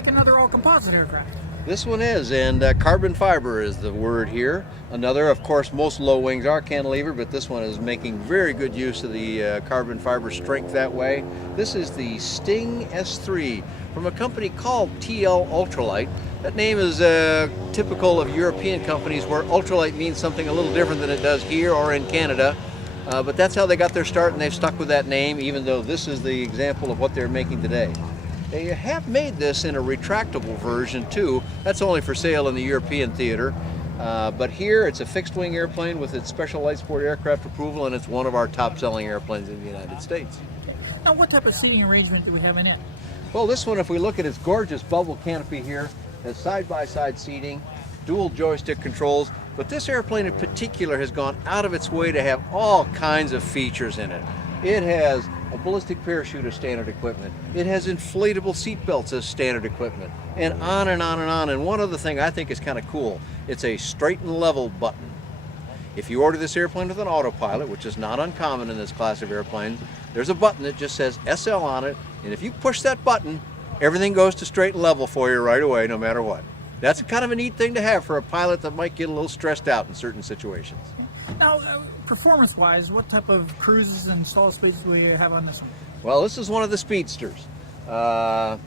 like another all-composite aircraft. This one is, and carbon fiber is the word here. Another, of course, most low wings are cantilever, but this one is making very good use of the carbon fiber strength that way. This is the Sting S3 from a company called TL Ultralight. That name is typical of European companies where ultralight means something a little different than it does here or in Canada. But that's how they got their start, and they've stuck with that name, even though this is the example of what they're making today. They have made this in a retractable version too. That's only for sale in the European theater. But here it's a fixed wing airplane with its special light sport aircraft approval, and it's one of our top selling airplanes in the United States. Now, what type of seating arrangement do we have in it? Well, this one, if we look at its gorgeous bubble canopy here, has side-by-side seating, dual joystick controls, but this airplane in particular has gone out of its way to have all kinds of features in it. It has a ballistic parachute as standard equipment. It has inflatable seat belts as standard equipment, and on and on and on. And one other thing I think is kind of cool, it's a straight and level button. If you order this airplane with an autopilot, which is not uncommon in this class of airplanes, there's a button that just says SL on it, and if you push that button, everything goes to straight and level for you right away, no matter what. That's kind of a neat thing to have for a pilot that might get a little stressed out in certain situations. Now, performance-wise, what type of cruises and stall speeds do we have on this one? Well, this is one of the speedsters. The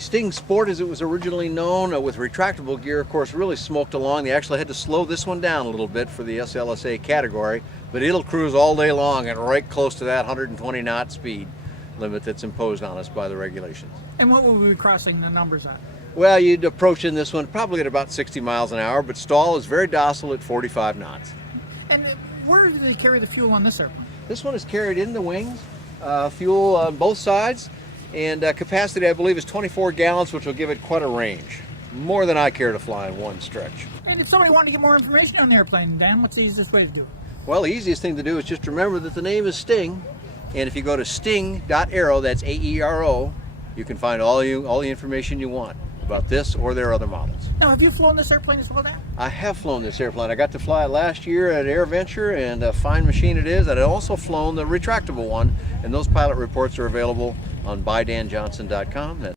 Sting Sport, as it was originally known, with retractable gear, of course, really smoked along. They actually had to slow this one down a little bit for the SLSA category, but it'll cruise all day long and right close to that 120 knot speed limit that's imposed on us by the regulations. And what will we be crossing the numbers at? Well, you'd approach in this one probably at about 60 miles an hour, but stall is very docile at 45 knots. And where do they carry the fuel on this airplane? This one is carried in the wings, fuel on both sides, and capacity I believe is 24 gallons, which will give it quite a range. More than I care to fly in one stretch. And if somebody wanted to get more information on the airplane, Dan, what's the easiest way to do it? Well, the easiest thing to do is just remember that the name is Sting, and if you go to sting.aero, that's AERO, you can find all the information you want about this or their other models. Now, have you flown this airplane as well, Dan? I have flown this airplane. I got to fly it last year at AirVenture, and a fine machine it is. And I've also flown the retractable one, and those pilot reports are available on bydanjohnson.com.